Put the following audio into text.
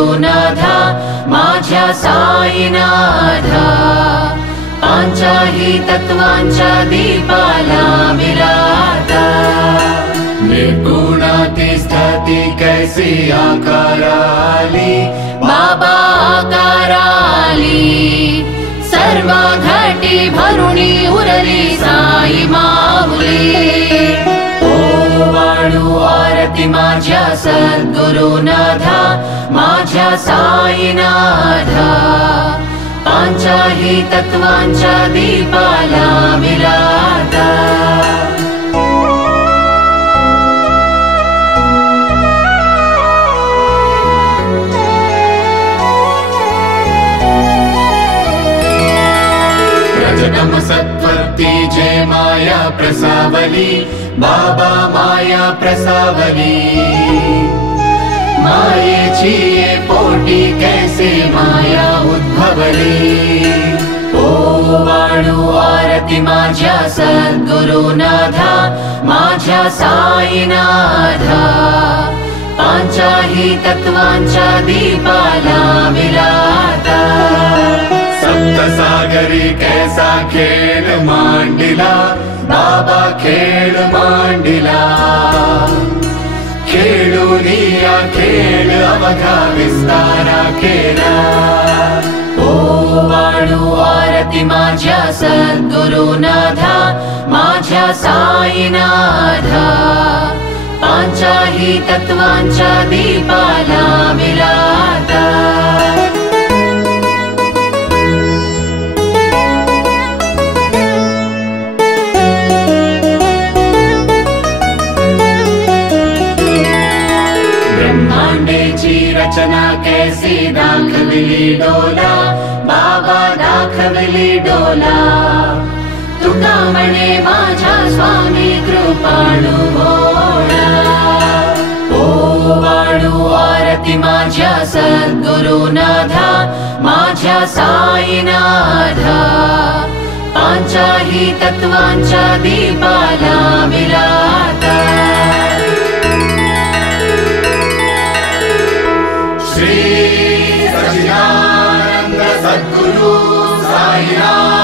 सद्गुरुनाथा माझ्या साईनाथा पांचाही तत्वांच्या दीपाला विराता निर्गुणातिष्ठती कैसी आकाराली बाबा आकाराली सर्व घटी भरुणी उरली साई माऊली ओ वाळू आरती माझ्या सद्गुरुनाथा माझ्या साईनाथा पांचाही तत्वांच्या दीपाला विराता रजतम सत्वर्ती जय माया प्रसावली बाबा माया प्रसावली मायेची ये पोटी कैसे माया उद्भवली ओ वाळू आरती माझ्या सद्गुरुनाथा माझ्या साईनाथा पांचाही तत्वांच्या दीपाला विराता सप्तसागरी कैसा खेळ मांडिला बाबा खेळ मांडिला खेळूनिया खेळ अवघा विस्तारा केला ओ वाळू आरती माझ्या सद्गुरुनाथा माझ्या साईनाथा पांचाही तत्वांच्या दीपाला विराता रचना कैसी दाखविली डोला बाबा दाखविली डोला तुका म्हणे माझ्या स्वामी कृपाळू भोळा ओ वाळू आरती माझ्या सद्गुरुनाथा माझ्या साईनाथा पांचाही तत्वांच्या दीपाला विराता श्री सच्चिदानंद सद्गुरु साईनाथ